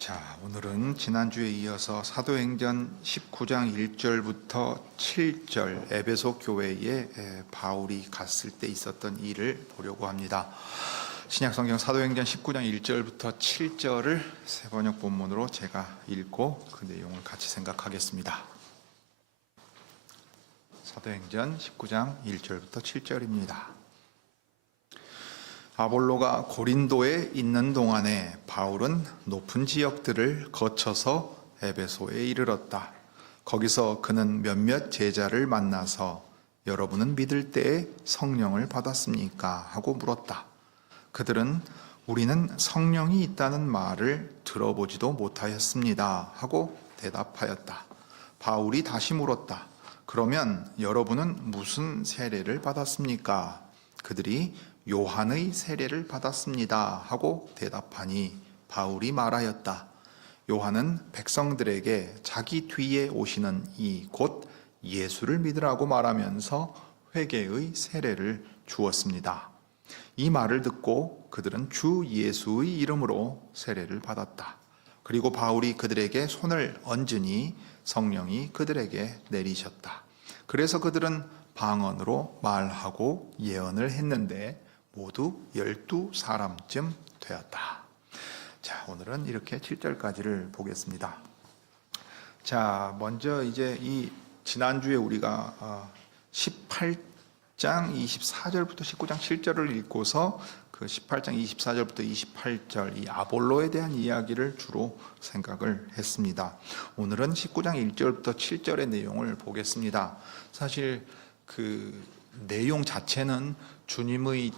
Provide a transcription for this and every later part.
자, 오늘은 지난주에 이어서 사도행전 19장 1절부터 7절 에베소 교회에 바울이 갔을 때 있었던 일을 보려고 합니다. 신약성경 사도행전 19장 1절부터 7절을 세번역 본문으로 제가 읽고 그 내용을 같이 생각하겠습니다. 사도행전 19장 1절부터 7절입니다. 아볼로가 고린도에 있는 동안에 바울은 높은 지역들을 거쳐서 에베소에 이르렀다. 거기서 그는 몇몇 제자를 만나서 여러분은 믿을 때에 성령을 받았습니까? 하고 물었다. 그들은 우리는 성령이 있다는 말을 들어보지도 못하였습니다. 하고 대답하였다. 바울이 다시 물었다. 그러면 여러분은 무슨 세례를 받았습니까? 그들이 요한의 세례를 받았습니다. 하고 대답하니 바울이 말하였다. 요한은 백성들에게 자기 뒤에 오시는 이 곧 예수를 믿으라고 말하면서 회개의 세례를 주었습니다. 이 말을 듣고 그들은 주 예수의 이름으로 세례를 받았다. 그리고 바울이 그들에게 손을 얹으니 성령이 그들에게 내리셨다. 그래서 그들은 방언으로 말하고 예언을 했는데 모두 12사람쯤 되었다. 자, 오늘은 이렇게 7절까지를 보겠습니다. 자, 먼저 이제 이 지난주에 우리가 18장 24절부터 19장 7절을 읽고서 그 18장 24절부터 28절 이 아볼로에 대한 이야기를 주로 생각을 했습니다. 오늘은 19장 1절부터 7절의 내용을 보겠습니다. 사실 그 내용 자체는 주님의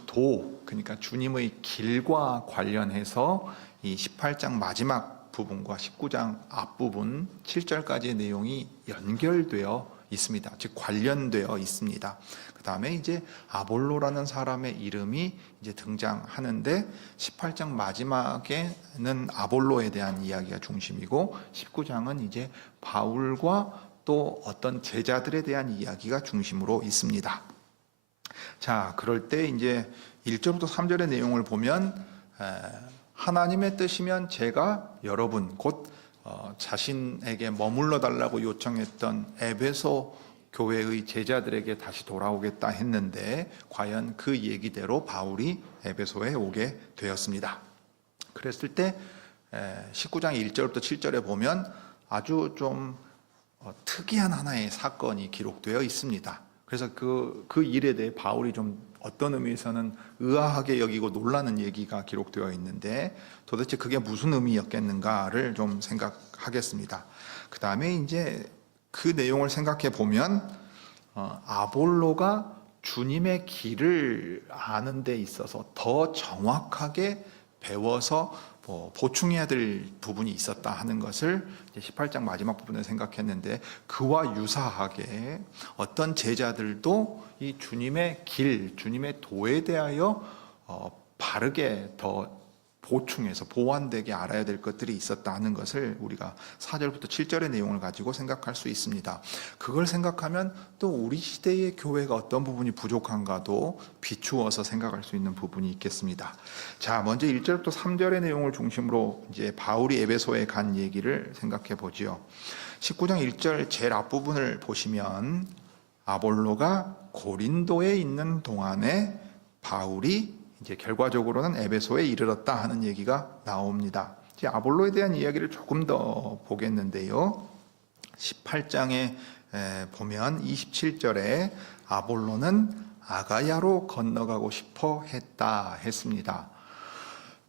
그러니까 주님의 길과 관련해서 이 18장 마지막 부분과 19장 앞부분 7절까지의 내용이 연결되어 있습니다. 즉 관련되어 있습니다. 그 다음에 이제 아볼로라는 사람의 이름이 이제 등장하는데 18장 마지막에는 아볼로에 대한 이야기가 중심이고 19장은 이제 바울과 또 어떤 제자들에 대한 이야기가 중심으로 있습니다. 자, 그럴 때 이제 1절부터 3절의 내용을 보면 하나님의 뜻이면 제가 여러분 곧 자신에게 머물러 달라고 요청했던 에베소 교회의 제자들에게 다시 돌아오겠다 했는데 과연 그 얘기대로 바울이 에베소에 오게 되었습니다. 그랬을 때 19장 1절부터 7절에 보면 아주 좀 특이한 하나의 사건이 기록되어 있습니다. 그래서 그 일에 대해 바울이 좀 어떤 의미에서는 의아하게 여기고 놀라는 얘기가 기록되어 있는데 도대체 그게 무슨 의미였겠는가를 좀 생각하겠습니다. 그 다음에 이제 그 내용을 생각해 보면 아볼로가 주님의 길을 아는 데 있어서 더 정확하게 배워서 보충해야 될 부분이 있었다 하는 것을 18장 마지막 부분에 생각했는데 그와 유사하게 어떤 제자들도 이 주님의 길, 주님의 도에 대하여 바르게 더 보충해서 보완되게 알아야 될 것들이 있었다 하는 것을 우리가 4절부터 7절의 내용을 가지고 생각할 수 있습니다. 그걸 생각하면 또 우리 시대의 교회가 어떤 부분이 부족한가도 비추어서 생각할 수 있는 부분이 있겠습니다. 자, 먼저 1절부터 3절의 내용을 중심으로 이제 바울이 에베소에 간 얘기를 생각해 보지요. 19장 1절 제일 앞부분을 보시면 아볼로가 고린도에 있는 동안에 바울이 이제 결과적으로는 에베소에 이르렀다 하는 얘기가 나옵니다. 이제 아볼로에 대한 이야기를 조금 더 보겠는데요. 18장에 보면 27절에 아볼로는 아가야로 건너가고 싶어 했다 했습니다.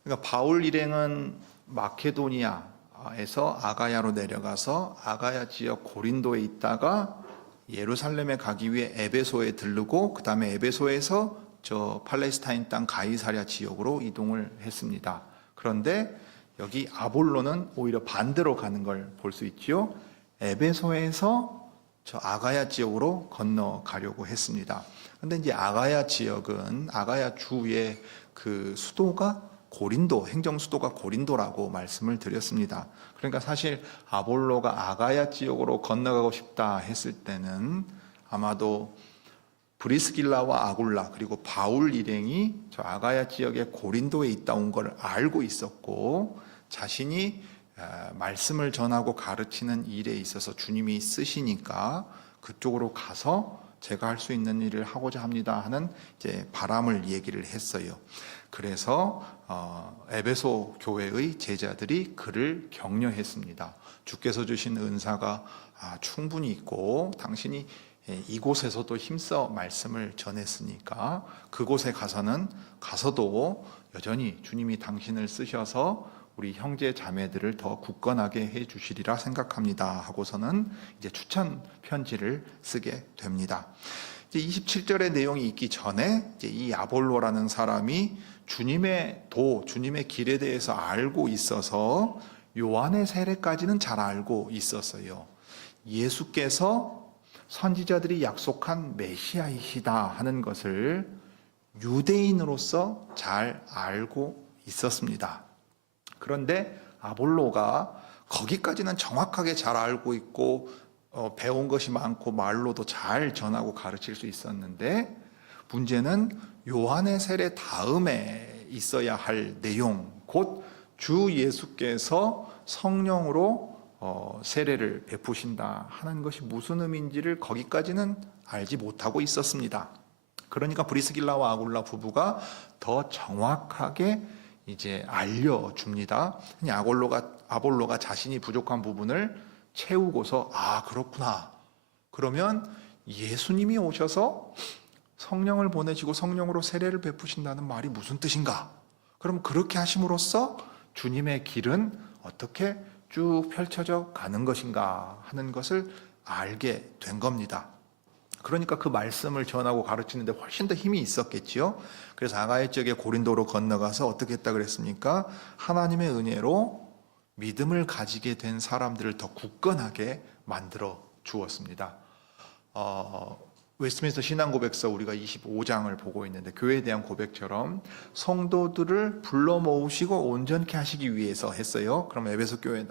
그러니까 바울 일행은 마케도니아에서 아가야로 내려가서 아가야 지역 고린도에 있다가 예루살렘에 가기 위해 에베소에 들르고 그 다음에 에베소에서 저 팔레스타인 땅 가이사랴 지역으로 이동을 했습니다. 그런데 여기 아볼로는 오히려 반대로 가는 걸 볼 수 있지요. 에베소에서 저 아가야 지역으로 건너가려고 했습니다. 그런데 이제 아가야 지역은 아가야 주의 그 수도가 고린도, 행정 수도가 고린도라고 말씀을 드렸습니다. 그러니까 사실 아볼로가 아가야 지역으로 건너가고 싶다 했을 때는 아마도 브리스길라와 아굴라 그리고 바울 일행이 저 아가야 지역의 고린도에 있다 온 걸 알고 있었고 자신이 말씀을 전하고 가르치는 일에 있어서 주님이 쓰시니까 그쪽으로 가서 제가 할 수 있는 일을 하고자 합니다 하는 이제 바람을 얘기를 했어요. 그래서 에베소 교회의 제자들이 그를 격려했습니다. 주께서 주신 은사가 충분히 있고 당신이 이곳에서도 힘써 말씀을 전했으니까 그곳에 가서도 여전히 주님이 당신을 쓰셔서 우리 형제 자매들을 더 굳건하게 해 주시리라 생각합니다 하고서는 이제 추천 편지를 쓰게 됩니다. 이제 27절의 내용이 있기 전에 이제 이 아볼로라는 사람이 주님의 주님의 길에 대해서 알고 있어서 요한의 세례까지는 잘 알고 있었어요. 예수께서 선지자들이 약속한 메시아이시다 하는 것을 유대인으로서 잘 알고 있었습니다. 그런데 아볼로가 거기까지는 정확하게 잘 알고 있고 배운 것이 많고 말로도 잘 전하고 가르칠 수 있었는데 문제는 요한의 세례 다음에 있어야 할 내용, 곧 주 예수께서 성령으로 세례를 베푸신다 하는 것이 무슨 의미인지를 거기까지는 알지 못하고 있었습니다. 그러니까 브리스길라와 아굴라 부부가 더 정확하게 이제 알려줍니다. 아볼로가 자신이 부족한 부분을 채우고서 그렇구나. 그러면 예수님이 오셔서 성령을 보내시고 성령으로 세례를 베푸신다는 말이 무슨 뜻인가? 그럼 그렇게 하심으로써 주님의 길은 어떻게 쭉 펼쳐져 가는 것인가 하는 것을 알게 된 겁니다. 그러니까 그 말씀을 전하고 가르치는데 훨씬 더 힘이 있었겠지요. 그래서 아가야 지역의 고린도로 건너가서 어떻게 했다 그랬습니까? 하나님의 은혜로 믿음을 가지게 된 사람들을 더 굳건하게 만들어 주었습니다. 웨스트민스터 신앙고백서 우리가 25장을 보고 있는데 교회에 대한 고백처럼 성도들을 불러 모으시고 온전케 하시기 위해서 했어요. 그럼 에베소 교회,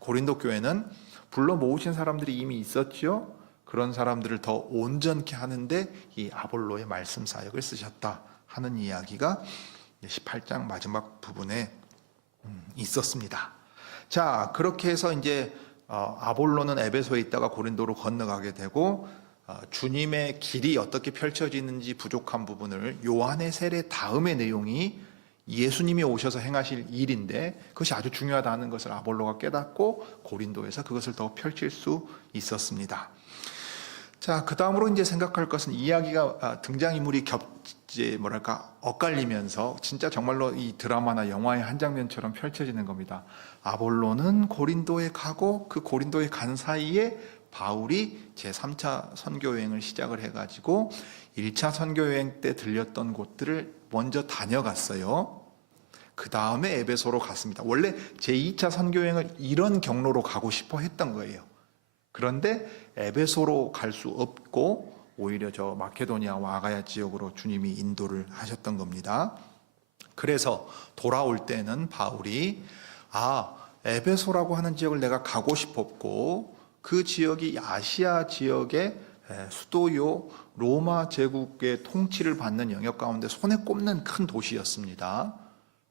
고린도 교회는 불러 모으신 사람들이 이미 있었죠. 그런 사람들을 더 온전케 하는데 이 아볼로의 말씀 사역을 쓰셨다 하는 이야기가 18장 마지막 부분에 있었습니다. 자, 그렇게 해서 이제 아볼로는 에베소에 있다가 고린도로 건너가게 되고 주님의 길이 어떻게 펼쳐지는지 부족한 부분을 요한의 세례 다음의 내용이 예수님이 오셔서 행하실 일인데 그것이 아주 중요하다는 것을 아볼로가 깨닫고 고린도에서 그것을 더 펼칠 수 있었습니다. 자, 그 다음으로 이제 생각할 것은 이야기가 등장인물이 엇갈리면서 진짜 정말로 이 드라마나 영화의 한 장면처럼 펼쳐지는 겁니다. 아볼로는 고린도에 가고 그 고린도에 간 사이에 바울이 제3차 선교여행을 시작을 해가지고 1차 선교여행 때 들렸던 곳들을 먼저 다녀갔어요. 그 다음에 에베소로 갔습니다. 원래 제2차 선교여행을 이런 경로로 가고 싶어 했던 거예요. 그런데 에베소로 갈 수 없고 오히려 저 마케도니아와 아가야 지역으로 주님이 인도를 하셨던 겁니다. 그래서 돌아올 때는 바울이 에베소라고 하는 지역을 내가 가고 싶었고 그 지역이 아시아 지역의 수도요 로마 제국의 통치를 받는 영역 가운데 손에 꼽는 큰 도시였습니다.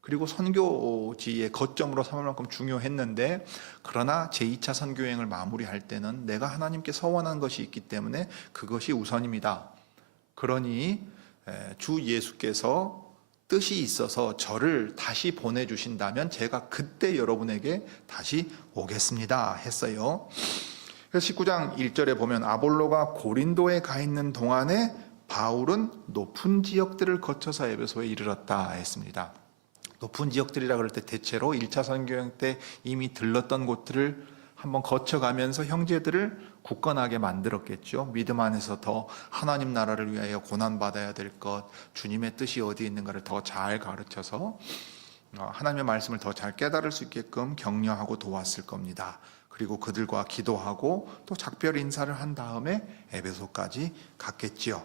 그리고 선교지의 거점으로 삼을 만큼 중요했는데 그러나 제2차 선교여행을 마무리할 때는 내가 하나님께 서원한 것이 있기 때문에 그것이 우선입니다. 그러니 주 예수께서 뜻이 있어서 저를 다시 보내주신다면 제가 그때 여러분에게 다시 오겠습니다 했어요. 그래서 19장 1절에 보면 아볼로가 고린도에 가 있는 동안에 바울은 높은 지역들을 거쳐서 에베소에 이르렀다 했습니다. 높은 지역들이라 그럴 때 대체로 1차 선교여행 때 이미 들렀던 곳들을 한번 거쳐가면서 형제들을 굳건하게 만들었겠죠. 믿음 안에서 더 하나님 나라를 위하여 고난받아야 될 것, 주님의 뜻이 어디에 있는가를 더 잘 가르쳐서 하나님의 말씀을 더 잘 깨달을 수 있게끔 격려하고 도왔을 겁니다. 그리고 그들과 기도하고 또 작별 인사를 한 다음에 에베소까지 갔겠지요.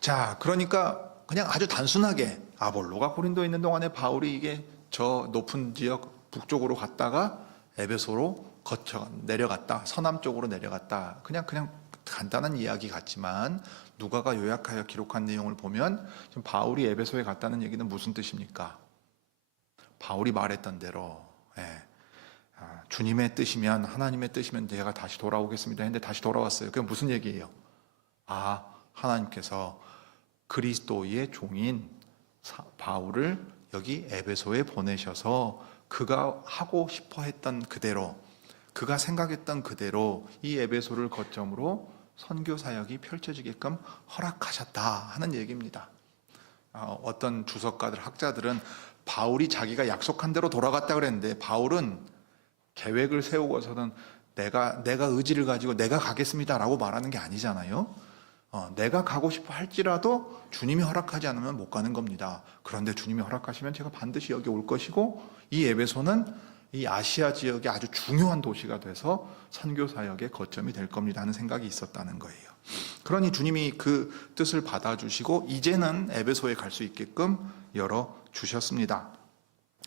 자, 그러니까 그냥 아주 단순하게 아볼로가 고린도에 있는 동안에 바울이 이게 저 높은 지역 북쪽으로 갔다가 에베소로 내려갔다, 서남 쪽으로 내려갔다. 그냥 간단한 이야기 같지만 누가가 요약하여 기록한 내용을 보면 지금 바울이 에베소에 갔다는 얘기는 무슨 뜻입니까? 바울이 말했던 대로 주님의 뜻이면, 하나님의 뜻이면 제가 다시 돌아오겠습니다 했는데 다시 돌아왔어요. 그게 무슨 얘기예요? 하나님께서 그리스도의 종인 바울을 여기 에베소에 보내셔서 그가 하고 싶어 했던 그대로, 그가 생각했던 그대로 이 에베소를 거점으로 선교 사역이 펼쳐지게끔 허락하셨다 하는 얘기입니다. 어떤 주석가들, 학자들은 바울이 자기가 약속한 대로 돌아갔다 그랬는데, 바울은 계획을 세우고서는 내가 의지를 가지고 내가 가겠습니다라고 말하는 게 아니잖아요. 내가 가고 싶어 할지라도 주님이 허락하지 않으면 못 가는 겁니다. 그런데 주님이 허락하시면 제가 반드시 여기 올 것이고, 이 에베소는 이 아시아 지역의 아주 중요한 도시가 돼서 선교 사역의 거점이 될 겁니다 하는 생각이 있었다는 거예요. 그러니 주님이 그 뜻을 받아주시고 이제는 에베소에 갈 수 있게끔 열어주셨습니다.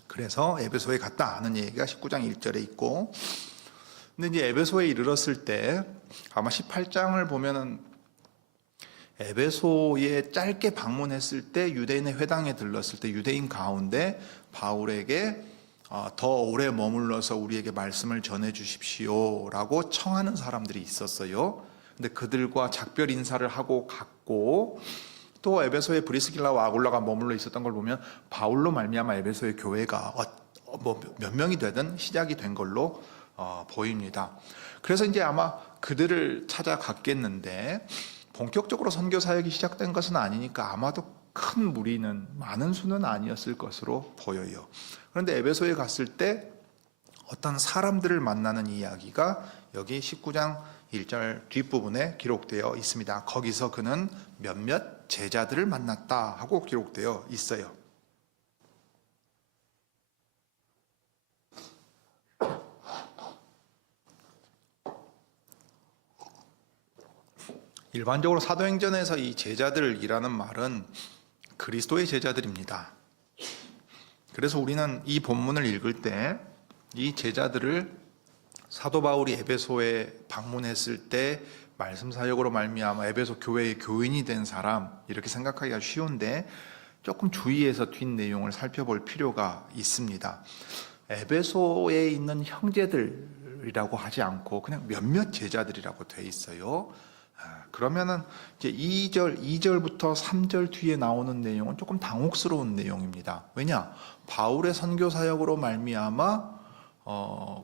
그래서 에베소에 갔다 하는 얘기가 19장 1절에 있고, 근데 이제 에베소에 이르렀을 때 아마 18장을 보면은 에베소에 짧게 방문했을 때, 유대인의 회당에 들렀을 때 유대인 가운데 바울에게 더 오래 머물러서 우리에게 말씀을 전해 주십시오 라고 청하는 사람들이 있었어요. 근데 그들과 작별 인사를 하고 갔고, 또 에베소에 브리스길라와 아굴라가 머물러 있었던 걸 보면 바울로 말미암아 에베소의 교회가 몇 명이 되든 시작이 된 걸로 보입니다. 그래서 이제 아마 그들을 찾아갔겠는데, 본격적으로 선교 사역이 시작된 것은 아니니까 아마도 큰 무리는, 많은 수는 아니었을 것으로 보여요. 그런데 에베소에 갔을 때 어떤 사람들을 만나는 이야기가 여기 19장 1절 뒷부분에 기록되어 있습니다. 거기서 그는 몇몇 제자들을 만났다 하고 기록되어 있어요. 일반적으로 사도행전에서 이 제자들이라는 말은 그리스도의 제자들입니다. 그래서 우리는 이 본문을 읽을 때 이 제자들을 사도 바울이 에베소에 방문했을 때 말씀 사역으로 말미암아 에베소 교회의 교인이 된 사람, 이렇게 생각하기가 쉬운데 조금 주의해서 뒷 내용을 살펴볼 필요가 있습니다. 에베소에 있는 형제들이라고 하지 않고 그냥 몇몇 제자들이라고 돼 있어요. 그러면은 이제 2절부터 3절 뒤에 나오는 내용은 조금 당혹스러운 내용입니다. 왜냐? 바울의 선교 사역으로 말미암아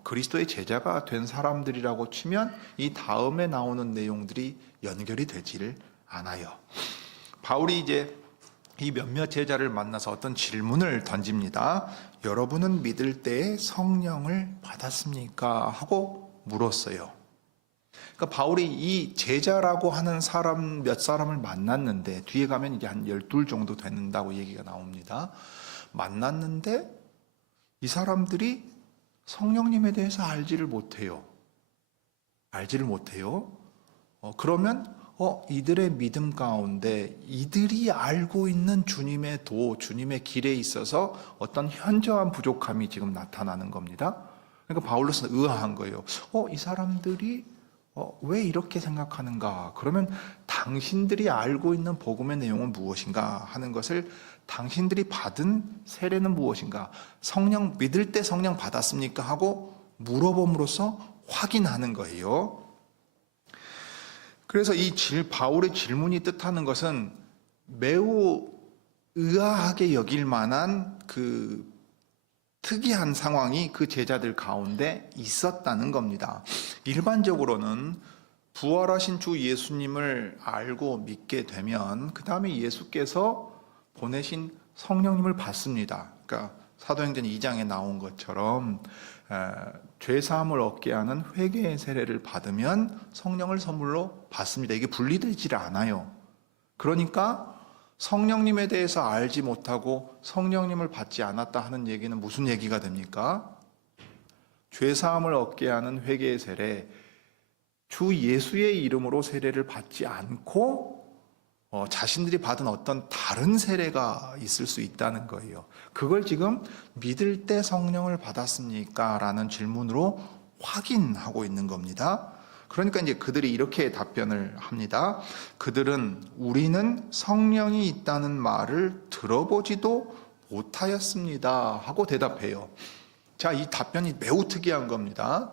그리스도의 제자가 된 사람들이라고 치면 이 다음에 나오는 내용들이 연결이 되지를 않아요. 바울이 이제 이 몇몇 제자를 만나서 어떤 질문을 던집니다. 여러분은 믿을 때에 성령을 받았습니까? 하고 물었어요. 그러니까 바울이 이 제자라고 하는 사람 몇 사람을 만났는데, 뒤에 가면 이제 한 12 정도 된다고 얘기가 나옵니다. 만났는데 이 사람들이 성령님에 대해서 알지를 못해요. 그러면 이들의 믿음 가운데 이들이 알고 있는 주님의 주님의 길에 있어서 어떤 현저한 부족함이 지금 나타나는 겁니다. 그러니까 바울로서는 의아한 거예요. 이 사람들이 왜 이렇게 생각하는가? 그러면 당신들이 알고 있는 복음의 내용은 무엇인가 하는 것을, 당신들이 받은 세례는 무엇인가? 성령 믿을 때 성령 받았습니까? 하고 물어봄으로써 확인하는 거예요. 그래서 이 바울의 질문이 뜻하는 것은 매우 의아하게 여길 만한 그 특이한 상황이 그 제자들 가운데 있었다는 겁니다. 일반적으로는 부활하신 주 예수님을 알고 믿게 되면 그 다음에 예수께서 보내신 성령님을 받습니다. 그러니까 사도행전 2장에 나온 것처럼 죄사함을 얻게 하는 회개의 세례를 받으면 성령을 선물로 받습니다. 이게 분리되지 않아요. 그러니까 성령님에 대해서 알지 못하고 성령님을 받지 않았다 하는 얘기는 무슨 얘기가 됩니까? 죄사함을 얻게 하는 회개의 세례, 주 예수의 이름으로 세례를 받지 않고 자신들이 받은 어떤 다른 세례가 있을 수 있다는 거예요. 그걸 지금 믿을 때 성령을 받았습니까? 라는 질문으로 확인하고 있는 겁니다. 그러니까 이제 그들이 이렇게 답변을 합니다. 그들은 우리는 성령이 있다는 말을 들어보지도 못하였습니다 하고 대답해요. 자, 이 답변이 매우 특이한 겁니다.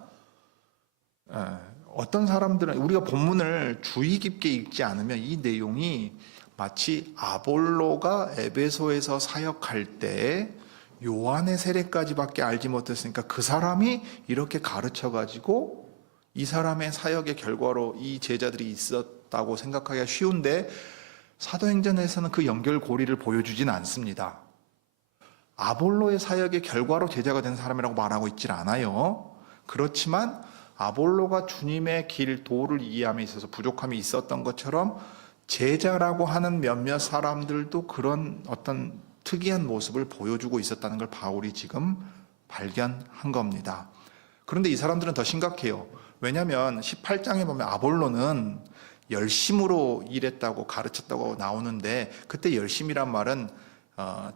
어떤 사람들은 우리가 본문을 주의 깊게 읽지 않으면 이 내용이 마치 아볼로가 에베소에서 사역할 때 요한의 세례까지밖에 알지 못했으니까 그 사람이 이렇게 가르쳐 가지고 이 사람의 사역의 결과로 이 제자들이 있었다고 생각하기가 쉬운데, 사도행전에서는 그 연결고리를 보여주진 않습니다. 아볼로의 사역의 결과로 제자가 된 사람이라고 말하고 있질 않아요. 그렇지만 아볼로가 주님의 길, 도를 이해함에 있어서 부족함이 있었던 것처럼 제자라고 하는 몇몇 사람들도 그런 어떤 특이한 모습을 보여주고 있었다는 걸 바울이 지금 발견한 겁니다. 그런데 이 사람들은 더 심각해요. 왜냐하면 18장에 보면 아볼로는 열심으로 일했다고 가르쳤다고 나오는데, 그때 열심이란 말은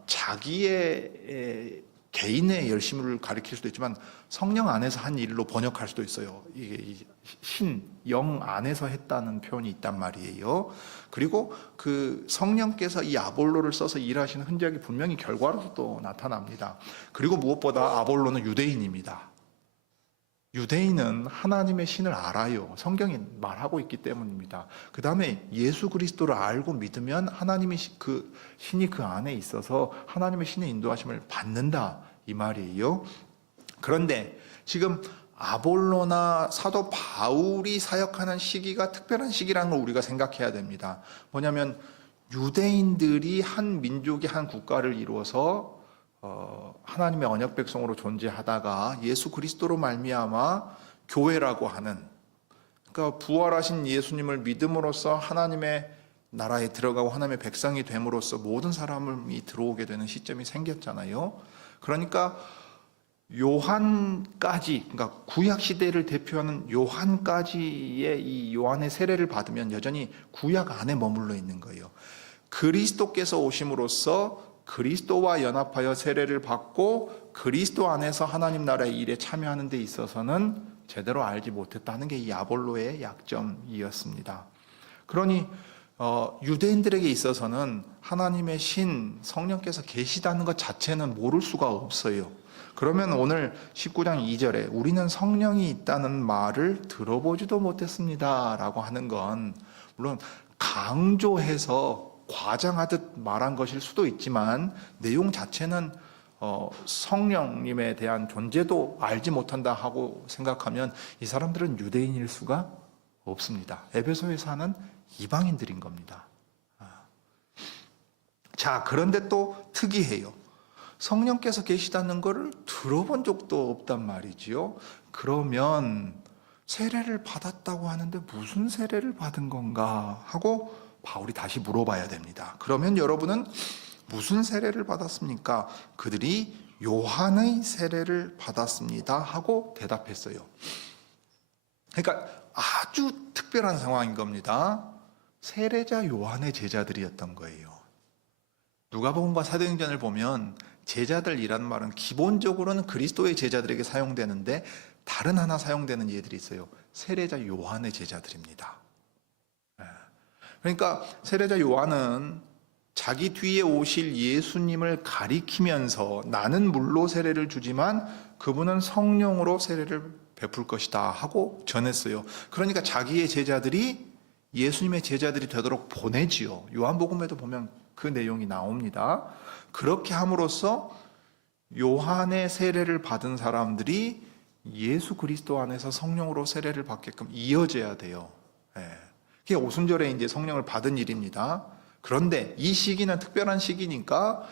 자기의 개인의 열심을 가리킬 수도 있지만 성령 안에서 한 일로 번역할 수도 있어요. 이게 영 안에서 했다는 표현이 있단 말이에요. 그리고 그 성령께서 이 아볼로를 써서 일하시는 흔적이 분명히 결과로도 나타납니다. 그리고 무엇보다 아볼로는 유대인입니다. 유대인은 하나님의 신을 알아요. 성경이 말하고 있기 때문입니다. 그 다음에 예수 그리스도를 알고 믿으면 하나님의 그 신이 그 안에 있어서 하나님의 신의 인도하심을 받는다, 이 말이에요. 그런데 지금 아볼로나 사도 바울이 사역하는 시기가 특별한 시기라는 걸 우리가 생각해야 됩니다. 뭐냐면 유대인들이 한 민족이 한 국가를 이루어서 하나님의 언약 백성으로 존재하다가 예수 그리스도로 말미암아 교회라고 하는, 그러니까 부활하신 예수님을 믿음으로써 하나님의 나라에 들어가고 하나님의 백성이 됨으로써 모든 사람이 들어오게 되는 시점이 생겼잖아요. 그러니까 요한까지, 그러니까 구약 시대를 대표하는 요한까지의 이 요한의 세례를 받으면 여전히 구약 안에 머물러 있는 거예요. 그리스도께서 오심으로써 그리스도와 연합하여 세례를 받고 그리스도 안에서 하나님 나라의 일에 참여하는 데 있어서는 제대로 알지 못했다는 게 이 아볼로의 약점이었습니다. 그러니 유대인들에게 있어서는 하나님의 신, 성령께서 계시다는 것 자체는 모를 수가 없어요. 그러면 오늘 19장 2절에 우리는 성령이 있다는 말을 들어보지도 못했습니다 라고 하는 건 물론 강조해서 과장하듯 말한 것일 수도 있지만 내용 자체는 성령님에 대한 존재도 알지 못한다 하고 생각하면 이 사람들은 유대인일 수가 없습니다. 에베소에 사는 이방인들인 겁니다. 자, 그런데 또 특이해요. 성령께서 계시다는 것을 들어본 적도 없단 말이지요. 그러면 세례를 받았다고 하는데 무슨 세례를 받은 건가 하고 바울이 다시 물어봐야 됩니다. 그러면 여러분은 무슨 세례를 받았습니까? 그들이 요한의 세례를 받았습니다 하고 대답했어요. 그러니까 아주 특별한 상황인 겁니다. 세례자 요한의 제자들이었던 거예요. 누가복음과 사도행전을 보면 제자들이란 말은 기본적으로는 그리스도의 제자들에게 사용되는데 다른 하나 사용되는 예들이 있어요. 세례자 요한의 제자들입니다. 그러니까 세례자 요한은 자기 뒤에 오실 예수님을 가리키면서 나는 물로 세례를 주지만 그분은 성령으로 세례를 베풀 것이다 하고 전했어요. 그러니까 자기의 제자들이 예수님의 제자들이 되도록 보내지요. 요한복음에도 보면 그 내용이 나옵니다. 그렇게 함으로써 요한의 세례를 받은 사람들이 예수 그리스도 안에서 성령으로 세례를 받게끔 이어져야 돼요. 그게 오순절에 이제 성령을 받은 일입니다. 그런데 이 시기는 특별한 시기니까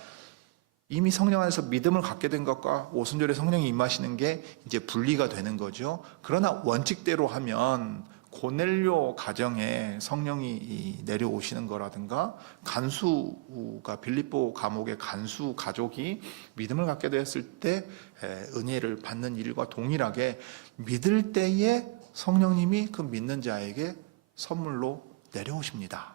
이미 성령 안에서 믿음을 갖게 된 것과 오순절에 성령이 임하시는 게 이제 분리가 되는 거죠. 그러나 원칙대로 하면 고넬료 가정에 성령이 내려오시는 거라든가 간수가 빌립보 감옥의 간수 가족이 믿음을 갖게 되었을 때 은혜를 받는 일과 동일하게 믿을 때에 성령님이 그 믿는 자에게 선물로 내려오십니다.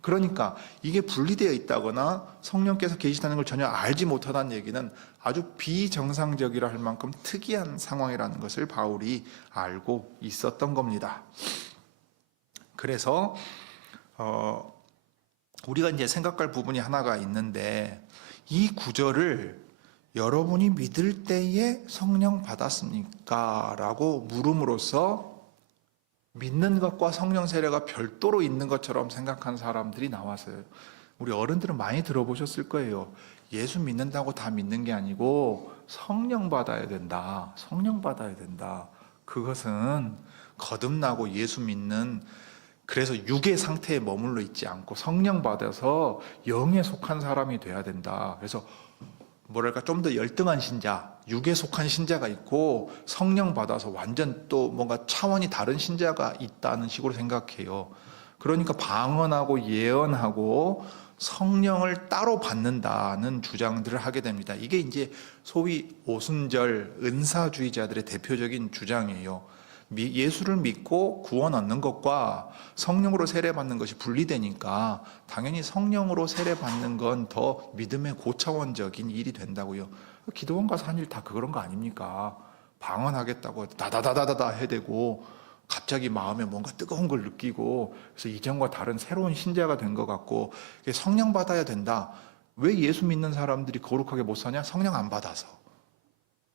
그러니까 이게 분리되어 있다거나 성령께서 계시다는 걸 전혀 알지 못하다는 얘기는 아주 비정상적이라 할 만큼 특이한 상황이라는 것을 바울이 알고 있었던 겁니다. 그래서 우리가 이제 생각할 부분이 하나가 있는데 이 구절을 여러분이 믿을 때에 성령 받았습니까? 라고 물음으로써 믿는 것과 성령 세례가 별도로 있는 것처럼 생각한 사람들이 나왔어요. 우리 어른들은 많이 들어보셨을 거예요. 예수 믿는다고 다 믿는 게 아니고 성령 받아야 된다. 성령 받아야 된다. 그것은 거듭나고 예수 믿는, 그래서 육의 상태에 머물러 있지 않고 성령 받아서 영에 속한 사람이 돼야 된다. 그래서 뭐랄까 좀 더 열등한 신자, 육에 속한 신자가 있고 성령 받아서 완전 또 뭔가 차원이 다른 신자가 있다는 식으로 생각해요. 그러니까 방언하고 예언하고 성령을 따로 받는다는 주장들을 하게 됩니다. 이게 이제 소위 오순절 은사주의자들의 대표적인 주장이에요. 예수를 믿고 구원 얻는 것과 성령으로 세례받는 것이 분리되니까 당연히 성령으로 세례받는 건 더 믿음의 고차원적인 일이 된다고요. 기도원 가서 한 일 다 그런 거 아닙니까? 방언하겠다고 다다다다다 해대고 갑자기 마음에 뭔가 뜨거운 걸 느끼고 그래서 이전과 다른 새로운 신자가 된 것 같고 성령 받아야 된다. 왜 예수 믿는 사람들이 거룩하게 못 사냐? 성령 안 받아서.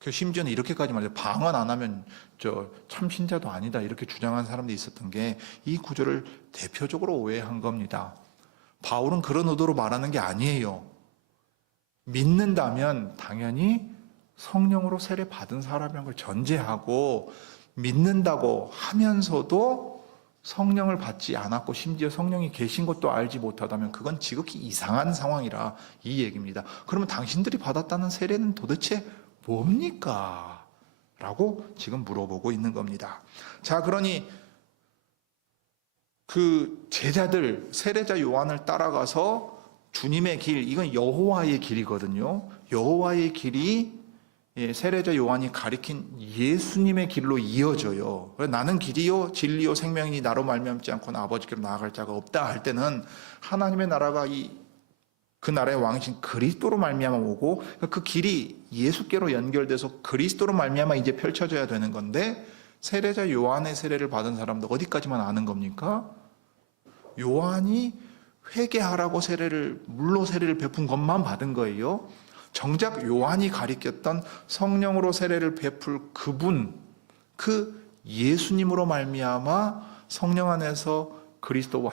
심지어는 이렇게까지 말해요. 방언 안 하면 참 신자도 아니다. 이렇게 주장한 사람들이 있었던 게 이 구절을 대표적으로 오해한 겁니다. 바울은 그런 의도로 말하는 게 아니에요. 믿는다면 당연히 성령으로 세례 받은 사람이라는 걸 전제하고 믿는다고 하면서도 성령을 받지 않았고 심지어 성령이 계신 것도 알지 못하다면 그건 지극히 이상한 상황이라 이 얘기입니다. 그러면 당신들이 받았다는 세례는 도대체 뭡니까? 라고 지금 물어보고 있는 겁니다. 자, 그러니 그 제자들 세례자 요한을 따라가서 주님의 길, 이건 여호와의 길이거든요. 여호와의 길이 세례자 요한이 가리킨 예수님의 길로 이어져요. 나는 길이요 진리요 생명이니 나로 말미암지 않고는 아버지께로 나아갈 자가 없다 할 때는 하나님의 나라가 그 나라의 왕이신 그리스도로 말미암아 오고 그 길이 예수께로 연결돼서 그리스도로 말미암아 이제 펼쳐져야 되는 건데 세례자 요한의 세례를 받은 사람도 어디까지만 아는 겁니까? 요한이 회개하라고 물로 세례를 베푼 것만 받은 거예요. 정작 요한이 가리켰던 성령으로 세례를 베풀 그분, 그 예수님으로 말미암아 성령 안에서 그리스도와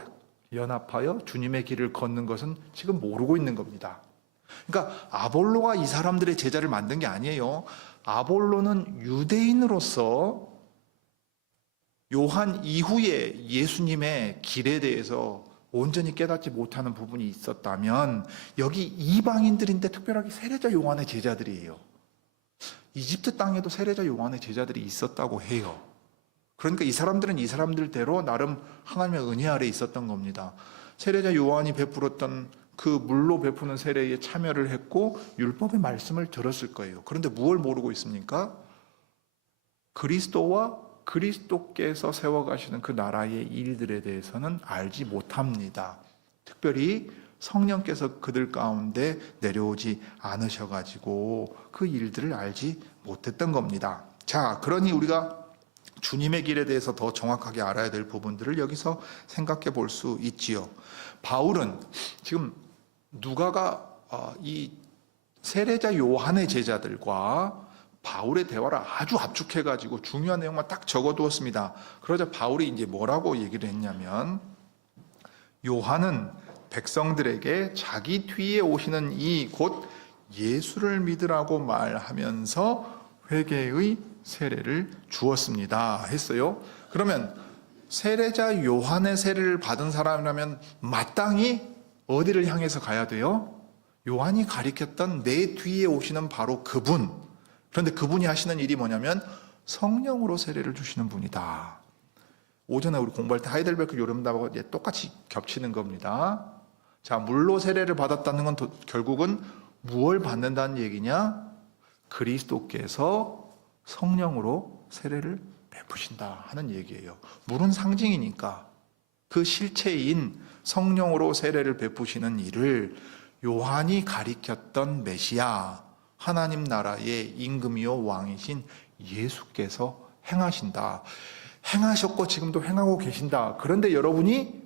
연합하여 주님의 길을 걷는 것은 지금 모르고 있는 겁니다. 그러니까 아볼로가 이 사람들의 제자를 만든 게 아니에요. 아볼로는 유대인으로서 요한 이후에 예수님의 길에 대해서 온전히 깨닫지 못하는 부분이 있었다면 여기 이방인들인데 특별하게 세례자 요한의 제자들이에요. 이집트 땅에도 세례자 요한의 제자들이 있었다고 해요. 그러니까 이 사람들은 이 사람들대로 나름 하나님의 은혜 아래 있었던 겁니다. 세례자 요한이 베풀었던 그 물로 베푸는 세례에 참여를 했고 율법의 말씀을 들었을 거예요. 그런데 무엇을 모르고 있습니까? 그리스도와 그리스도께서 세워가시는 그 나라의 일들에 대해서는 알지 못합니다. 특별히 성령께서 그들 가운데 내려오지 않으셔가지고 그 일들을 알지 못했던 겁니다. 자, 그러니 우리가 주님의 길에 대해서 더 정확하게 알아야 될 부분들을 여기서 생각해 볼 수 있지요. 바울은 지금 누가가 이 세례자 요한의 제자들과 바울의 대화를 아주 압축해가지고 중요한 내용만 딱 적어두었습니다. 그러자 바울이 이제 뭐라고 얘기를 했냐면 요한은 백성들에게 자기 뒤에 오시는 이 곧 예수를 믿으라고 말하면서 회개의 세례를 주었습니다 했어요. 그러면 세례자 요한의 세례를 받은 사람이라면 마땅히 어디를 향해서 가야 돼요? 요한이 가리켰던 내 뒤에 오시는 바로 그분. 그런데 그분이 하시는 일이 뭐냐면 성령으로 세례를 주시는 분이다. 오전에 우리 공부할 때 하이델베르크 요름답하고 똑같이 겹치는 겁니다. 자, 물로 세례를 받았다는 건 결국은 무엇을 받는다는 얘기냐? 그리스도께서 성령으로 세례를 베푸신다 하는 얘기예요. 물은 상징이니까 그 실체인 성령으로 세례를 베푸시는 일을 요한이 가리켰던 메시아, 하나님 나라의 임금이요 왕이신 예수께서 행하신다. 행하셨고 지금도 행하고 계신다. 그런데 여러분이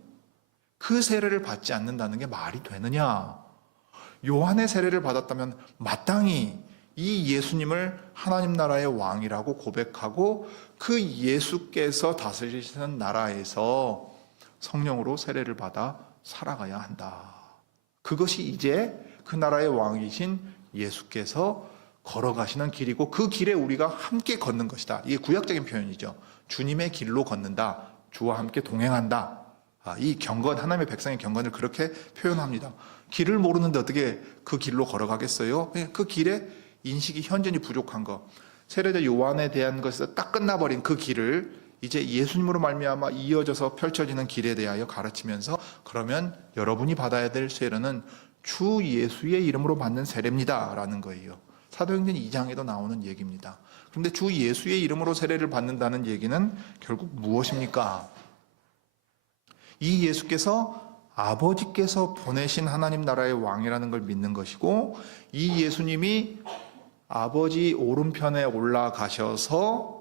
그 세례를 받지 않는다는 게 말이 되느냐? 요한의 세례를 받았다면 마땅히 이 예수님을 하나님 나라의 왕이라고 고백하고 그 예수께서 다스리시는 나라에서 성령으로 세례를 받아 살아가야 한다. 그것이 이제 그 나라의 왕이신 예수께서 걸어가시는 길이고 그 길에 우리가 함께 걷는 것이다. 이게 구약적인 표현이죠. 주님의 길로 걷는다. 주와 함께 동행한다. 이 경건, 하나님의 백성의 경건을 그렇게 표현합니다. 길을 모르는데 어떻게 그 길로 걸어가겠어요? 그 길에 인식이 현저히 부족한 것. 세례자 요한에 대한 것에서 딱 끝나버린 그 길을 이제 예수님으로 말미암아 이어져서 펼쳐지는 길에 대하여 가르치면서 그러면 여러분이 받아야 될 세례는 주 예수의 이름으로 받는 세례입니다 라는 거예요. 사도행전 2장에도 나오는 얘기입니다. 그런데 주 예수의 이름으로 세례를 받는다는 얘기는 결국 무엇입니까? 이 예수께서 아버지께서 보내신 하나님 나라의 왕이라는 걸 믿는 것이고 이 예수님이 아버지 오른편에 올라가셔서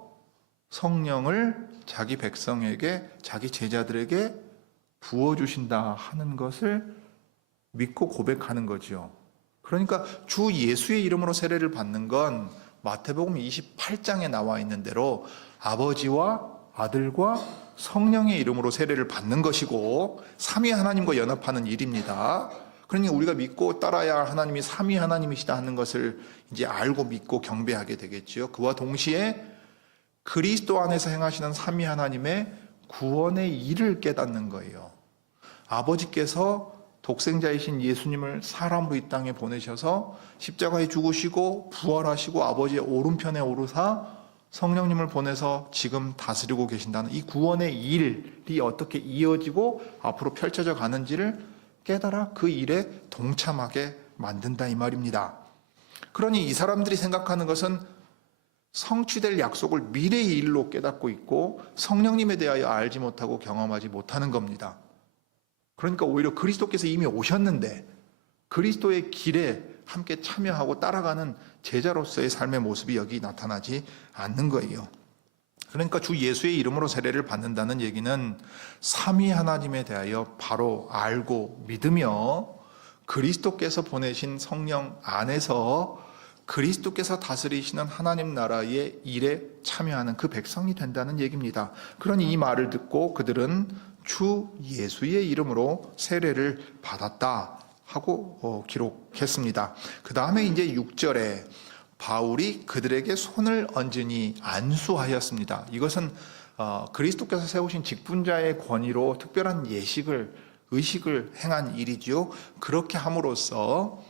성령을 자기 백성에게 자기 제자들에게 부어주신다 하는 것을 믿고 고백하는 거죠. 그러니까 주 예수의 이름으로 세례를 받는 건 마태복음 28장에 나와 있는 대로 아버지와 아들과 성령의 이름으로 세례를 받는 것이고 삼위 하나님과 연합하는 일입니다. 그러니 우리가 믿고 따라야 할 하나님이 삼위 하나님이시다 하는 것을 이제 알고 믿고 경배하게 되겠지요. 그와 동시에 그리스도 안에서 행하시는 삼위 하나님의 구원의 일을 깨닫는 거예요. 아버지께서 독생자이신 예수님을 사람으로 이 땅에 보내셔서 십자가에 죽으시고 부활하시고 아버지의 오른편에 오르사 성령님을 보내서 지금 다스리고 계신다는 이 구원의 일이 어떻게 이어지고 앞으로 펼쳐져 가는지를 깨달아 그 일에 동참하게 만든다 이 말입니다. 그러니 이 사람들이 생각하는 것은 성취될 약속을 미래의 일로 깨닫고 있고 성령님에 대하여 알지 못하고 경험하지 못하는 겁니다. 그러니까 오히려 그리스도께서 이미 오셨는데 그리스도의 길에 함께 참여하고 따라가는 제자로서의 삶의 모습이 여기 나타나지 않는 거예요. 그러니까 주 예수의 이름으로 세례를 받는다는 얘기는 삼위 하나님에 대하여 바로 알고 믿으며 그리스도께서 보내신 성령 안에서 그리스도께서 다스리시는 하나님 나라의 일에 참여하는 그 백성이 된다는 얘기입니다. 그러니 이 말을 듣고 그들은 주 예수의 이름으로 세례를 받았다 하고 기록했습니다. 그 다음에 이제 6절에 바울이 그들에게 손을 얹으니 안수하였습니다. 이것은 그리스도께서 세우신 직분자의 권위로 특별한 의식을 행한 일이지요. 그렇게 함으로써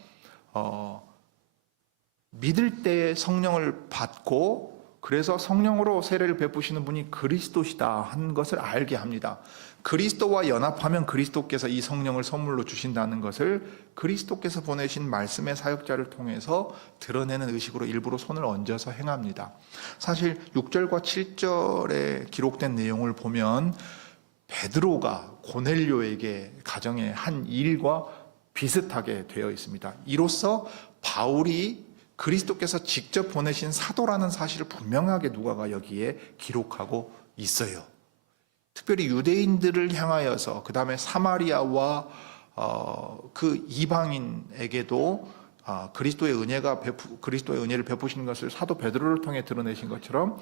믿을 때에 성령을 받고 그래서 성령으로 세례를 베푸시는 분이 그리스도시다 하는 것을 알게 합니다. 그리스도와 연합하면 그리스도께서 이 성령을 선물로 주신다는 것을 그리스도께서 보내신 말씀의 사역자를 통해서 드러내는 의식으로 일부러 손을 얹어서 행합니다. 사실 6절과 7절에 기록된 내용을 보면 베드로가 고넬료에게 가정의 한 일과 비슷하게 되어 있습니다. 이로써 바울이 그리스도께서 직접 보내신 사도라는 사실을 분명하게 누가가 여기에 기록하고 있어요. 특별히 유대인들을 향하여서 그 다음에 사마리아와 그 이방인에게도 그리스도의 은혜를 베푸신 것을 사도 베드로를 통해 드러내신 것처럼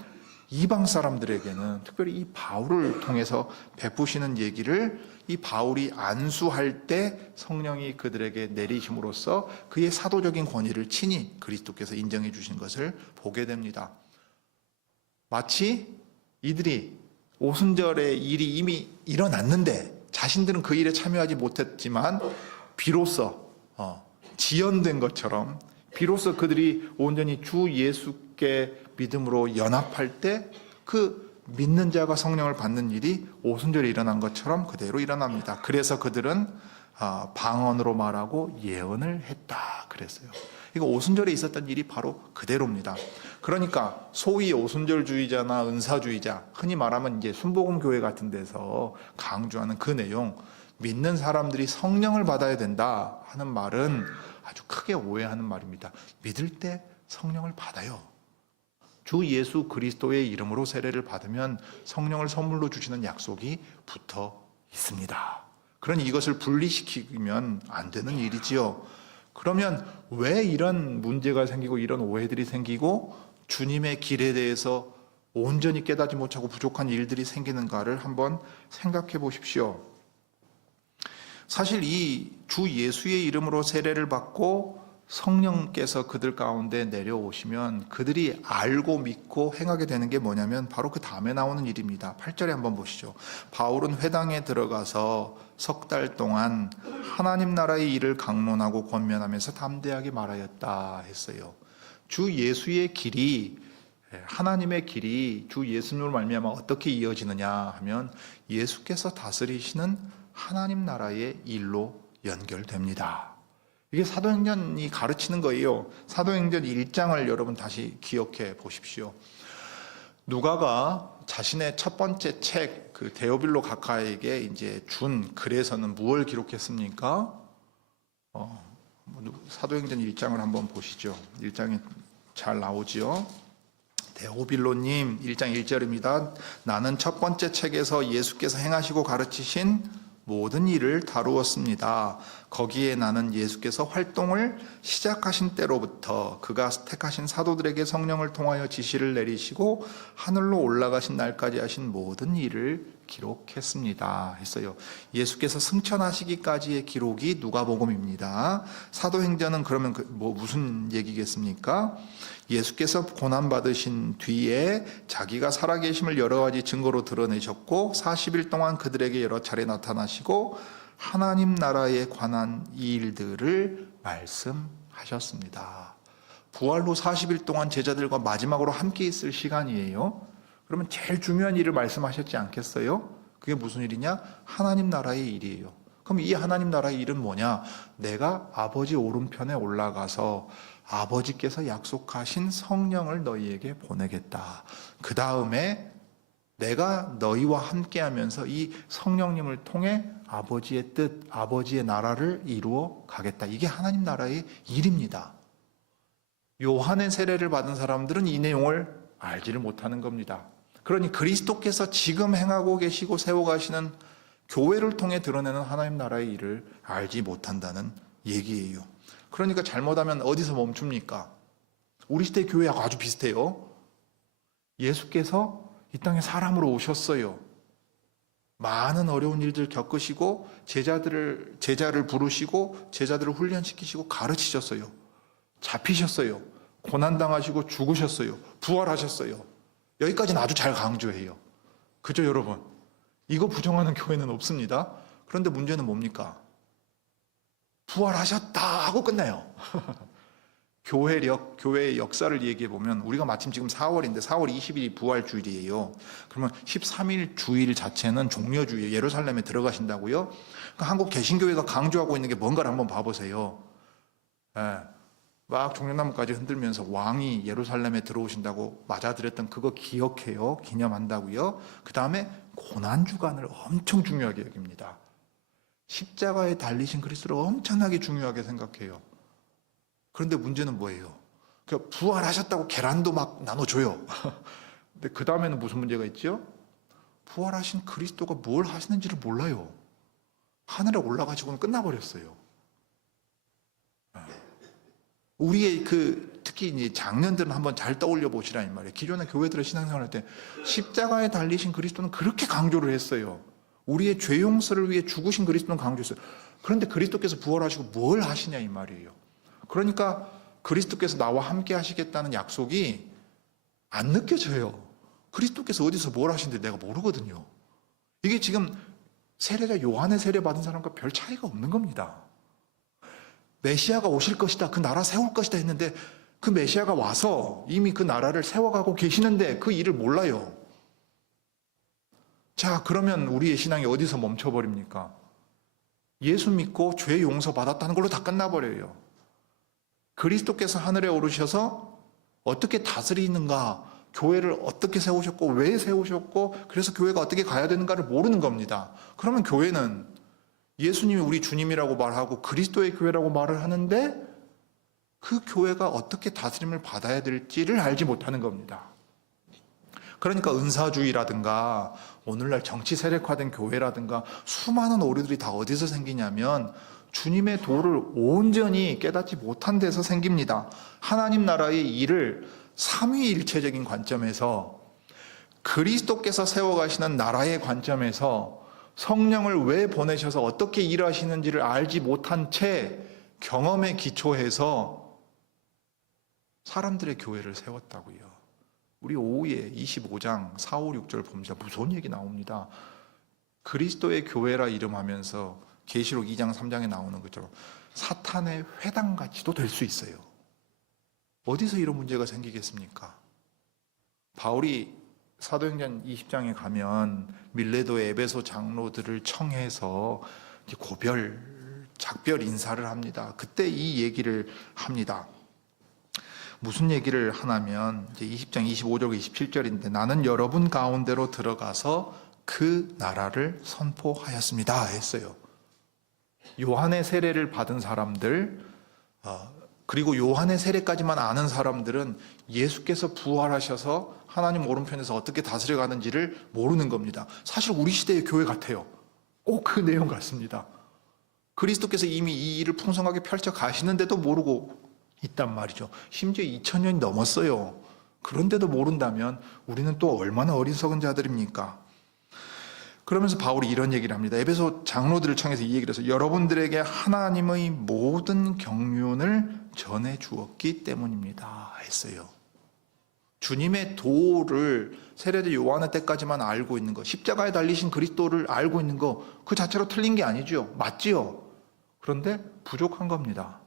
이방 사람들에게는 특별히 이 바울을 통해서 베푸시는 얘기를 이 바울이 안수할 때 성령이 그들에게 내리심으로써 그의 사도적인 권위를 친히 그리스도께서 인정해 주신 것을 보게 됩니다. 마치 이들이 오순절의 일이 이미 일어났는데 자신들은 그 일에 참여하지 못했지만 비로소 지연된 것처럼 비로소 그들이 온전히 주 예수께 믿음으로 연합할 때 그 믿는 자가 성령을 받는 일이 오순절에 일어난 것처럼 그대로 일어납니다. 그래서 그들은 방언으로 말하고 예언을 했다 그랬어요. 이거 오순절에 있었던 일이 바로 그대로입니다. 그러니까 소위 오순절주의자나 은사주의자, 흔히 말하면 이제 순복음교회 같은 데서 강조하는 그 내용, 믿는 사람들이 성령을 받아야 된다 하는 말은 아주 크게 오해하는 말입니다. 믿을 때 성령을 받아요. 주 예수 그리스도의 이름으로 세례를 받으면 성령을 선물로 주시는 약속이 붙어 있습니다. 그러니 이것을 분리시키면 안 되는 일이지요. 그러면 왜 이런 문제가 생기고 이런 오해들이 생기고 주님의 길에 대해서 온전히 깨닫지 못하고 부족한 일들이 생기는가를 한번 생각해 보십시오. 사실 이 주 예수의 이름으로 세례를 받고 성령께서 그들 가운데 내려오시면 그들이 알고 믿고 행하게 되는 게 뭐냐면 바로 그 다음에 나오는 일입니다. 8절에 한번 보시죠. 바울은 회당에 들어가서 석 달 동안 하나님 나라의 일을 강론하고 권면하면서 담대하게 말하였다 했어요. 주 예수의 길이, 하나님의 길이 주 예수님으로 말미암아 어떻게 이어지느냐 하면 예수께서 다스리시는 하나님 나라의 일로 연결됩니다. 이게 사도행전이 가르치는 거예요. 사도행전 1장을 여러분 다시 기억해 보십시오. 누가가 자신의 첫 번째 책, 그 데오빌로 각하에게 이제 준 글에서는 무엇을 기록했습니까? 사도행전 1장을 한번 보시죠. 1장에 잘 나오지요. 데오빌로님 1장 1절입니다. 나는 첫 번째 책에서 예수께서 행하시고 가르치신 모든 일을 다루었습니다. 거기에 나는 예수께서 활동을 시작하신 때로부터 그가 택하신 사도들에게 성령을 통하여 지시를 내리시고 하늘로 올라가신 날까지 하신 모든 일을 기록했습니다 했어요. 예수께서 승천하시기까지의 기록이 누가복음입니다. 사도행전은 그러면 무슨 얘기겠습니까? 예수께서 고난받으신 뒤에 자기가 살아계심을 여러 가지 증거로 드러내셨고 40일 동안 그들에게 여러 차례 나타나시고 하나님 나라에 관한 일들을 말씀하셨습니다. 부활로 40일 동안 제자들과 마지막으로 함께 있을 시간이에요. 그러면 제일 중요한 일을 말씀하셨지 않겠어요? 그게 무슨 일이냐? 하나님 나라의 일이에요. 그럼 이 하나님 나라의 일은 뭐냐? 내가 아버지 오른편에 올라가서 아버지께서 약속하신 성령을 너희에게 보내겠다. 그 다음에 내가 너희와 함께 하면서 이 성령님을 통해 아버지의 뜻, 아버지의 나라를 이루어 가겠다. 이게 하나님 나라의 일입니다. 요한의 세례를 받은 사람들은 이 내용을 알지를 못하는 겁니다. 그러니 그리스도께서 지금 행하고 계시고 세워가시는 교회를 통해 드러내는 하나님 나라의 일을 알지 못한다는 얘기예요. 그러니까 잘못하면 어디서 멈춥니까? 우리 시대 교회하고 아주 비슷해요. 예수께서 이 땅에 사람으로 오셨어요. 많은 어려운 일들 겪으시고 제자를 부르시고 제자들을 훈련시키시고 가르치셨어요. 잡히셨어요. 고난당하시고 죽으셨어요. 부활하셨어요. 여기까지는 아주 잘 강조해요. 그죠, 여러분? 이거 부정하는 교회는 없습니다. 그런데 문제는 뭡니까? 부활하셨다 하고 끝나요. 교회의 역사를 얘기해 보면 우리가 마침 지금 4월인데 4월 20일이 부활주일이에요. 그러면 13일 주일 자체는 종려주일, 예루살렘에 들어가신다고요? 그러니까 한국 개신교회가 강조하고 있는 게 뭔가를 한번 봐보세요. 막 종려나무까지 흔들면서 왕이 예루살렘에 들어오신다고 맞아들였던 그거 기억해요. 기념한다고요. 그 다음에 고난주간을 엄청 중요하게 여깁니다. 십자가에 달리신 그리스도를 엄청나게 중요하게 생각해요. 그런데 문제는 뭐예요? 부활하셨다고 계란도 막 나눠줘요. 근데 그 다음에는 무슨 문제가 있죠? 부활하신 그리스도가 뭘 하시는지를 몰라요. 하늘에 올라가시고는 끝나버렸어요. 우리의 특히 이제 장년들은 한번 잘 떠올려 보시라 이 말이에요. 기존의 교회들의 신앙생활 할 때 십자가에 달리신 그리스도는 그렇게 강조를 했어요. 우리의 죄 용서를 위해 죽으신 그리스도는 강조했어요. 그런데 그리스도께서 부활하시고 뭘 하시냐 이 말이에요. 그러니까 그리스도께서 나와 함께 하시겠다는 약속이 안 느껴져요. 그리스도께서 어디서 뭘 하시는데 내가 모르거든요. 이게 지금 세례자 요한의 세례 받은 사람과 별 차이가 없는 겁니다. 메시아가 오실 것이다, 그 나라 세울 것이다 했는데 그 메시아가 와서 이미 그 나라를 세워가고 계시는데 그 일을 몰라요. 자, 그러면 우리의 신앙이 어디서 멈춰버립니까? 예수 믿고 죄 용서 받았다는 걸로 다 끝나버려요. 그리스도께서 하늘에 오르셔서 어떻게 다스리는가, 교회를 어떻게 세우셨고 왜 세우셨고 그래서 교회가 어떻게 가야 되는가를 모르는 겁니다. 그러면 교회는 예수님이 우리 주님이라고 말하고 그리스도의 교회라고 말을 하는데 그 교회가 어떻게 다스림을 받아야 될지를 알지 못하는 겁니다. 그러니까 은사주의라든가 오늘날 정치 세력화된 교회라든가 수많은 오류들이 다 어디서 생기냐면 주님의 도를 온전히 깨닫지 못한 데서 생깁니다. 하나님 나라의 일을 삼위일체적인 관점에서, 그리스도께서 세워가시는 나라의 관점에서 성령을 왜 보내셔서 어떻게 일하시는지를 알지 못한 채 경험에 기초해서 사람들의 교회를 세웠다고요. 우리 오후에 25장 4, 5, 6절 보면 무서운 얘기 나옵니다. 그리스도의 교회라 이름하면서 계시록 2장 3장에 나오는 것처럼 사탄의 회당같이도 될 수 있어요. 어디서 이런 문제가 생기겠습니까? 바울이 사도행전 20장에 가면 밀레도의 에베소 장로들을 청해서 작별 인사를 합니다. 그때 이 얘기를 합니다. 무슨 얘기를 하냐면 이제 20장 25절 27절인데, 나는 여러분 가운데로 들어가서 그 나라를 선포하였습니다 했어요. 요한의 세례를 받은 사람들, 그리고 요한의 세례까지만 아는 사람들은 예수께서 부활하셔서 하나님 오른편에서 어떻게 다스려가는지를 모르는 겁니다. 사실 우리 시대의 교회 같아요. 꼭 그 내용 같습니다. 그리스도께서 이미 이 일을 풍성하게 펼쳐 가시는데도 모르고 있단 말이죠. 심지어 2000년이 넘었어요. 그런데도 모른다면 우리는 또 얼마나 어리석은 자들입니까? 그러면서 바울이 이런 얘기를 합니다. 에베소 장로들을 청해서 이 얘기를 해서 여러분들에게 하나님의 모든 경륜을 전해 주었기 때문입니다 했어요. 주님의 도를 세례자 요한의 때까지만 알고 있는 것, 십자가에 달리신 그리스도를 알고 있는 것, 그 자체로 틀린 게 아니죠. 맞지요. 그런데 부족한 겁니다.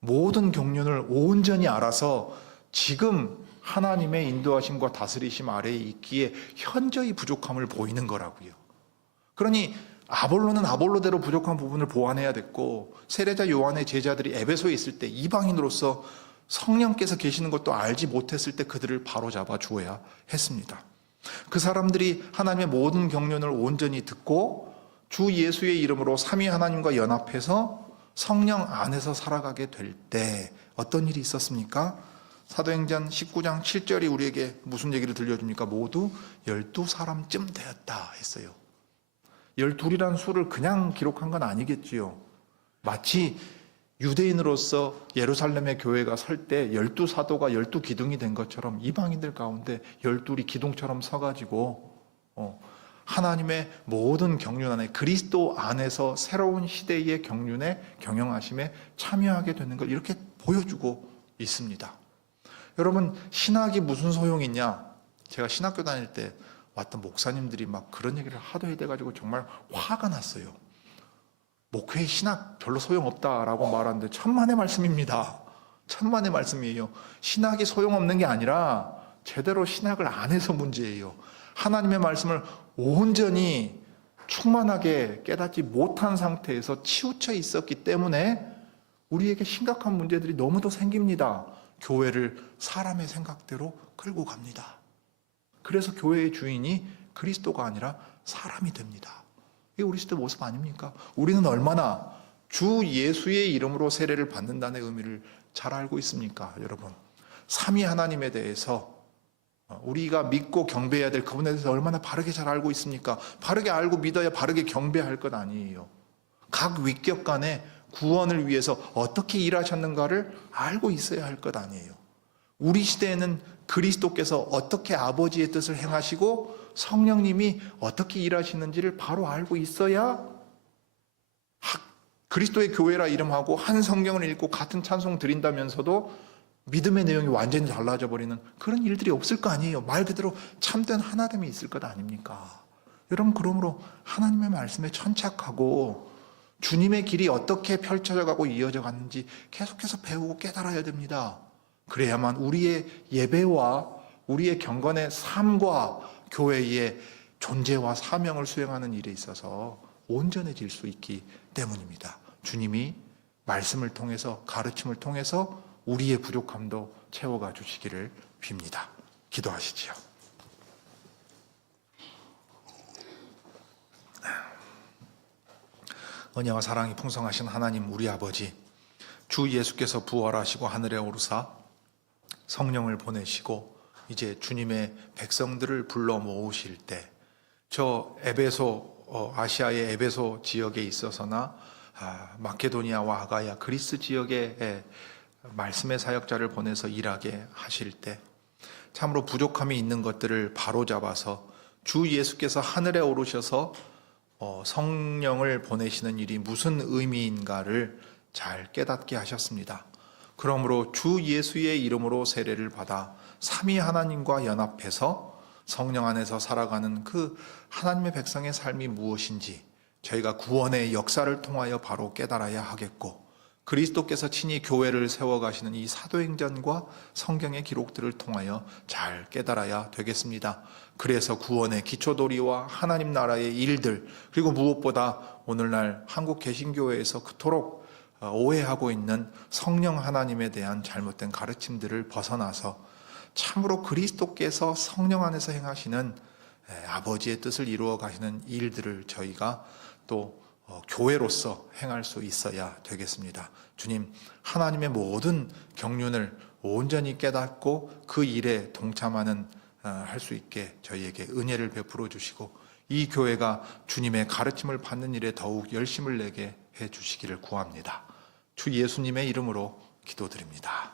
모든 경륜을 온전히 알아서 지금 하나님의 인도하심과 다스리심 아래에 있기에 현저히 부족함을 보이는 거라고요. 그러니 아볼로는 아볼로대로 부족한 부분을 보완해야 됐고, 세례자 요한의 제자들이 에베소에 있을 때 이방인으로서 성령께서 계시는 것도 알지 못했을 때 그들을 바로잡아 주어야 했습니다. 그 사람들이 하나님의 모든 경륜을 온전히 듣고 주 예수의 이름으로 삼위 하나님과 연합해서 성령 안에서 살아가게 될 때 어떤 일이 있었습니까? 사도행전 19장 7절이 우리에게 무슨 얘기를 들려줍니까? 모두 12사람쯤 되었다 했어요. 12이라는 수를 그냥 기록한 건 아니겠지요. 마치 유대인으로서 예루살렘의 교회가 설 때 12사도가 12기둥이 된 것처럼 이방인들 가운데 12이 기둥처럼 서가지고 하나님의 모든 경륜 안에, 그리스도 안에서 새로운 시대의 경륜에 경영하심에 참여하게 되는 걸 이렇게 보여주고 있습니다. 여러분, 신학이 무슨 소용이 있냐? 제가 신학교 다닐 때 왔던 목사님들이 막 그런 얘기를 하도 해대가지고 정말 화가 났어요. 목회의 신학 별로 소용없다라고 말하는데 천만의 말씀입니다. 천만의 말씀이에요. 신학이 소용없는 게 아니라 제대로 신학을 안 해서 문제예요. 하나님의 말씀을 온전히 충만하게 깨닫지 못한 상태에서 치우쳐 있었기 때문에 우리에게 심각한 문제들이 너무도 생깁니다. 교회를 사람의 생각대로 끌고 갑니다. 그래서 교회의 주인이 그리스도가 아니라 사람이 됩니다. 이게 우리 시대 모습 아닙니까? 우리는 얼마나 주 예수의 이름으로 세례를 받는다는 의미를 잘 알고 있습니까, 여러분? 삼위 하나님에 대해서 우리가 믿고 경배해야 될 그분에 대해서 얼마나 바르게 잘 알고 있습니까? 바르게 알고 믿어야 바르게 경배할 것 아니에요. 각 위격 간에 구원을 위해서 어떻게 일하셨는가를 알고 있어야 할 것 아니에요. 우리 시대에는 그리스도께서 어떻게 아버지의 뜻을 행하시고 성령님이 어떻게 일하시는지를 바로 알고 있어야 그리스도의 교회라 이름하고 한 성경을 읽고 같은 찬송 드린다면서도 믿음의 내용이 완전히 달라져 버리는 그런 일들이 없을 거 아니에요. 말 그대로 참된 하나됨이 있을 것 아닙니까? 여러분, 그러므로 하나님의 말씀에 천착하고 주님의 길이 어떻게 펼쳐져 가고 이어져 갔는지 계속해서 배우고 깨달아야 됩니다. 그래야만 우리의 예배와 우리의 경건의 삶과 교회의 존재와 사명을 수행하는 일에 있어서 온전해질 수 있기 때문입니다. 주님이 말씀을 통해서, 가르침을 통해서 우리의 부족함도 채워가 주시기를 빕니다. 기도하시지요. 은혜와 사랑이 풍성하신 하나님 우리 아버지, 주 예수께서 부활하시고 하늘에 오르사 성령을 보내시고 이제 주님의 백성들을 불러 모으실 때 저 에베소, 아시아의 에베소 지역에 있어서나 마케도니아와 아가야 그리스 지역에 말씀의 사역자를 보내서 일하게 하실 때 참으로 부족함이 있는 것들을 바로잡아서 주 예수께서 하늘에 오르셔서 성령을 보내시는 일이 무슨 의미인가를 잘 깨닫게 하셨습니다. 그러므로 주 예수의 이름으로 세례를 받아 삼위 하나님과 연합해서 성령 안에서 살아가는 그 하나님의 백성의 삶이 무엇인지 저희가 구원의 역사를 통하여 바로 깨달아야 하겠고, 그리스도께서 친히 교회를 세워가시는 이 사도행전과 성경의 기록들을 통하여 잘 깨달아야 되겠습니다. 그래서 구원의 기초도리와 하나님 나라의 일들, 그리고 무엇보다 오늘날 한국 개신교회에서 그토록 오해하고 있는 성령 하나님에 대한 잘못된 가르침들을 벗어나서 참으로 그리스도께서 성령 안에서 행하시는 아버지의 뜻을 이루어 가시는 일들을 저희가 또 교회로서 행할 수 있어야 되겠습니다. 주님, 하나님의 모든 경륜을 온전히 깨닫고 그 일에 동참하는 할 수 있게 저희에게 은혜를 베풀어 주시고, 이 교회가 주님의 가르침을 받는 일에 더욱 열심을 내게 해 주시기를 구합니다. 주 예수님의 이름으로 기도드립니다.